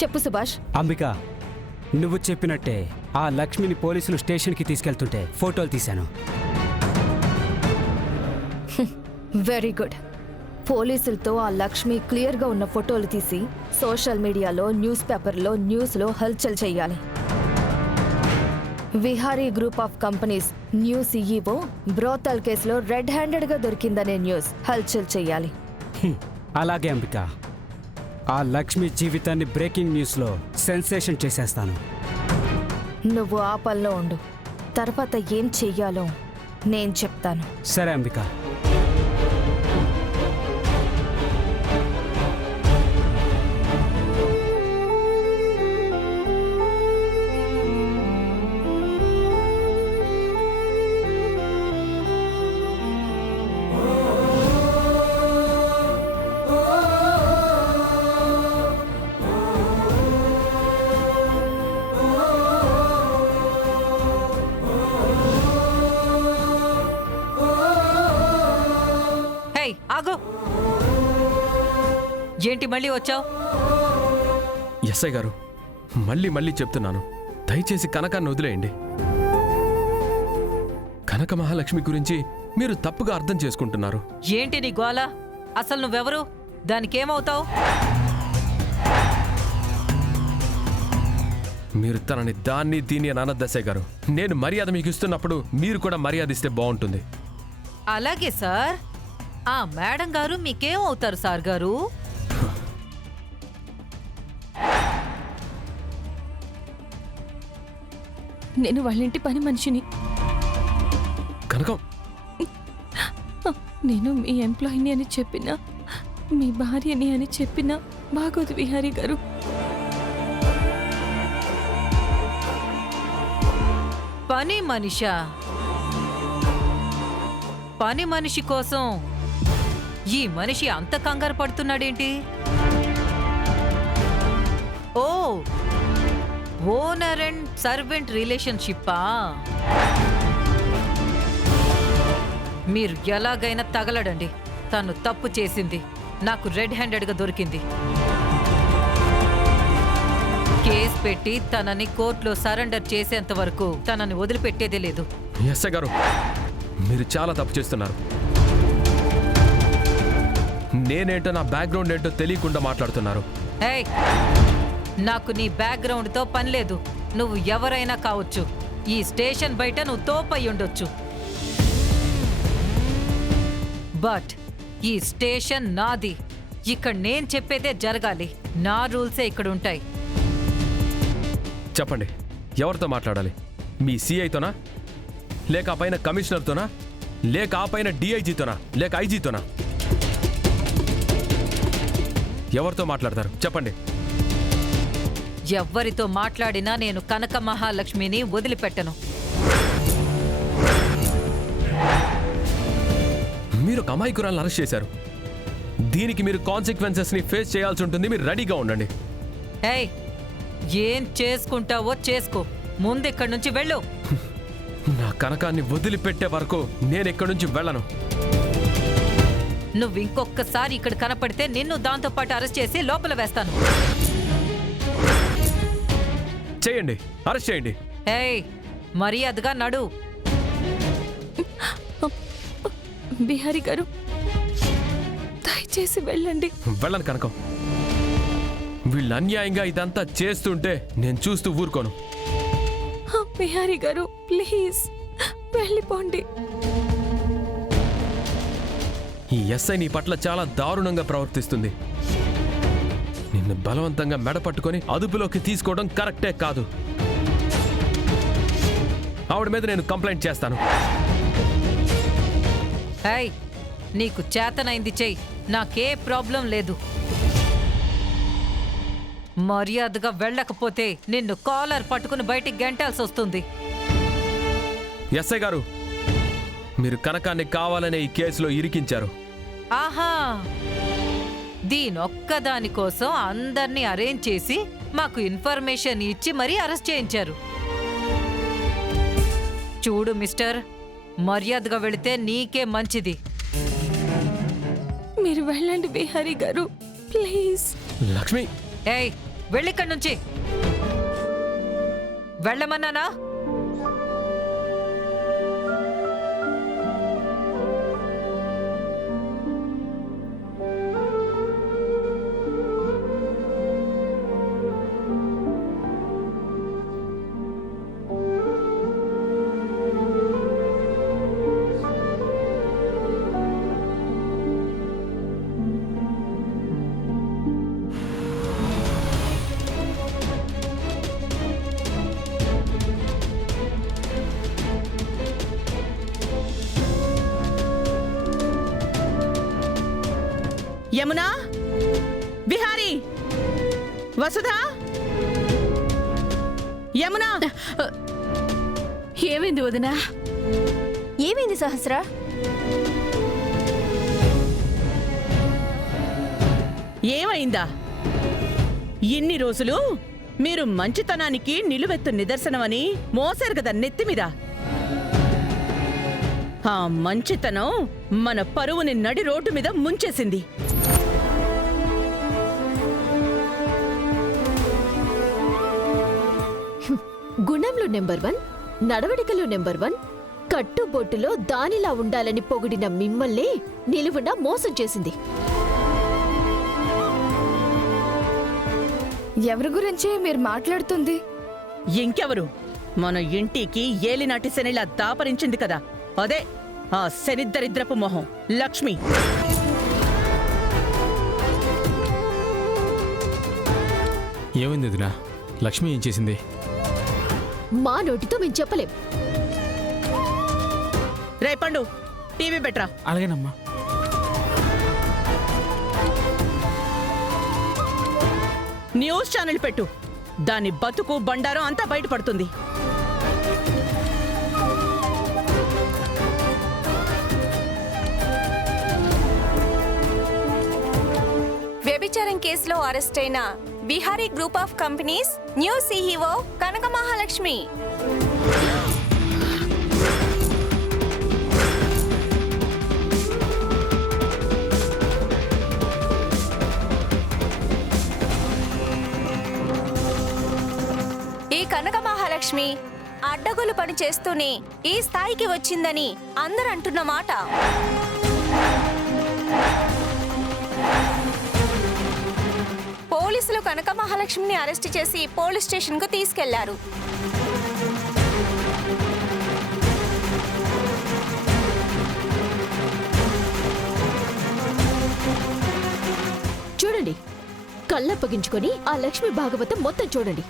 చెప్పు సుభాష్. అంబిక, నువ్వు చెప్పినట్టే ఆ లక్ష్మిని పోలీసులు స్టేషన్కి తీసుకెళ్తుంటే ఫోటోలు తీశాను. Very good. పోలీసులతో ఆ లక్ష్మి క్లియర్గా ఉన్న ఫోటోలు తీసి సోషల్ మీడియాలో, న్యూస్ పేపర్లో, న్యూస్లో హల్చల్ చెయ్యాలి. Vihari group of companies new CEO brothel కేసులో రెడ్ హ్యాండెడ్గా దొరికిందనే న్యూస్ హల్చల్ చెయ్యాలి. అలాగే అంబిక, ఆ లక్ష్మి జీవితాన్ని బ్రేకింగ్ న్యూస్లో సెన్సేషన్ చేసేస్తాను. నువ్వు ఆ పనిలో ఉండు. తర్వాత ఏం చెయ్యాలో నేను చెప్తాను. సరే అంబిక. ఆగు. ఏంటి మళ్ళీ వచ్చావు? ఎస్ఐ గారు, మళ్ళీ చెప్తున్నాను, దయచేసి కనకాన్ని వదిలేయండి. కనక మహాలక్ష్మి గురించి మీరు తప్పుగా అర్థం చేసుకుంటున్నారు. ఏంటి నీ గోల? అసలు నువ్వెవరు? దానికేమవుతావు? మీరు తనని దాన్ని దీన్ని అని అనొద్దు ఎస్ఐ గారు. నేను మర్యాద మీకు ఇస్తున్నప్పుడు మీరు కూడా మర్యాద ఇస్తే బాగుంటుంది. అలాగే సార్. ఆ మేడం గారు మీకేమవుతారు సార్ గారు? నేను వాళ్ళింటి పని మనిషిని. కనకం, నేను మీ ఎంప్లాయీని అని చెప్పినా, మీ భార్యని అని చెప్పినా బాగోదు విహారీ గారు. పని మనిషా? పని మనిషి కోసం ఈ మనిషి అంత కంగారు పడుతున్నాడేంటి? ఓ, ఓనర్ అండ్ సర్వెంట్ రిలేషన్షిప్పా? మీరు ఎలాగైనా తగలడండి. తను తప్పు చేసింది, నాకు రెడ్ హ్యాండెడ్గా దొరికింది. కేసు పెట్టి తనని కోర్టులో సరెండర్ చేసేంత వరకు తనని వదిలిపెట్టేదే లేదు. ఎస్ఐ గారు, మీరు చాలా తప్పు చేస్తున్నారు. నేనేంటో, నా బ్యాక్గ్రౌండ్ ఏంటో తెలియకుండా మాట్లాడుతున్నారు. ఏయ్, నాకు నీ బ్యాక్గ్రౌండ్తో పని లేదు. నువ్వు ఎవరైనా కావచ్చు. ఈ స్టేషన్ బయట నువ్వు తోపై ఉండొచ్చు, బట్ ఈ స్టేషన్ నాది. ఇక్కడ నేను చెప్పేదే జరగాలి. నా రూల్సే ఇక్కడ ఉంటాయి. చెప్పండి, ఎవరితో మాట్లాడాలి? మీ సిఐతోనా, లేక ఆ పైన కమిషనర్తోనా, లేక ఆ పైన డిఐజీతోనా, లేక ఐజీతోనా? ఎవరితో మాట్లాడతారు చెప్పండి. ఎవ్వరితో మాట్లాడినా నేను కనక మహాలక్ష్మిని వదిలిపెట్టను. మీరు ఒక అమాయకురాలను అరెస్ట్ చేశారు. దీనికి మీరు కాన్సిక్వెన్సెస్ని ఫేస్ చేయాల్సి ఉంటుంది. మీరు రెడీగా ఉండండి. ఏయ్, ఏం చేసుకుంటావో చేసుకో. ముందు ఇక్కడి నుంచి వెళ్ళు. నా కనకాన్ని వదిలిపెట్టే వరకు నేను ఇక్కడి నుంచి వెళ్ళను. నువ్వు ఇంకొకసారి ఇక్కడ కనపడితే నిన్ను దాంతో పాటు అరెస్ట్ చేసి లోపల వేస్తాను. చేయండి, అరెస్ట్ చేయండి. ఏయ్, మర్యాదగా నడు. బిహారీ గారు, దయచేసి వెళ్ళండి. వెళ్ళను కనకం. వీళ్ళు అన్యాయంగా ఇదంతా చేస్తుంటే నేను చూస్తూ ఊరుకోను. బిహారీ గారు, ప్లీజ్ వెళ్ళిపోండి. ఈ ఎస్ఐ నీ పట్ల చాలా దారుణంగా ప్రవర్తిస్తుంది. నిన్ను బలవంతంగా మెడపట్టుకొని అదుపులోకి తీసుకోవడం కరెక్టే కాదు. ఆవిడ మీద నేను కంప్లైంట్ చేస్తాను. ఏయ్, నీకు చేతనైంది చెయ్యి. నాకే ప్రాబ్లం లేదు. మర్యాదగా వెళ్ళకపోతే నిన్ను కాలర్ పట్టుకుని బయటికి గెంటాల్సి వస్తుంది. ఎస్ఐ గారు, మీరు కనకాన్ని కావాలనే ఈ కేసులో ఇరికించారు. ఆహా, దీనొక్కదాని కోసం అందర్నీ అరేంజ్ చేసి మాకు ఇన్ఫర్మేషన్ ఇచ్చి మరీ అరెస్ట్ చేయించారు. చూడు మిస్టర్, మర్యాదగా వెళితే నీకే మంచిది. మీరు వెళ్ళండి బిహారీ గారు, ప్లీజ్. లక్ష్మి, ఏయ్, వెళ్ళిక్కడి నుంచి. వెళ్ళమన్నానా? యమునా, విహారీ, వసుధా, యమునా. ఏమైంది వదినా? ఏమైంది సహస్ర? ఏమైందా? ఇన్ని రోజులు మీరు మంచితనానికి నిలువెత్తు నిదర్శనమని మోసారు కదా నెత్తిమీద. ఆ మంచితనం మన పరువుని నడి రోడ్డు మీద ముంచేసింది. గుణంలో నెంబర్ 1, నడవడికలో నెంబర్ 1, కట్టుబొట్టులో దానిలా ఉండాలని పొగిడిన మిమ్మల్ని నిలువున మోసం చేసింది. ఎవరి గురించి మీరు మాట్లాడుతుంది? ఇంకెవరు? మన ఇంటికి ఏలినాటి శనిలా దాపరించింది కదా, అదే ఆ శనిద్దరిద్రపు మొహం లక్ష్మి. ఏమైంది వదినా? లక్ష్మి ఏం చేసింది? మా నోటితో మేము చెప్పలేం. రే పండు, టీవీ బెట్రా. అలాగేనమ్మా. న్యూస్ ఛానల్ పెట్టు. దాని బతుకు బండారం అంతా బయటపడుతుంది. వ్యభిచారం కేసులో అరెస్ట్ అయిన Bihari group of companies new CEO Kanaka Mahalakshmi. ఈ కనక మహాలక్ష్మి అడ్డగోలు పని చేస్తూనే ఈ స్థాయికి వచ్చిందని అందరూ అంటున్న మాట. పోలీసులు కనక మహాలక్ష్మిని అరెస్ట్ చేసి పోలీస్ స్టేషన్కు తీసుకెళ్లారు. చూడండి, కళ్ళప్పగించుకొని ఆ లక్ష్మి భాగవతం మొత్తం చూడండి.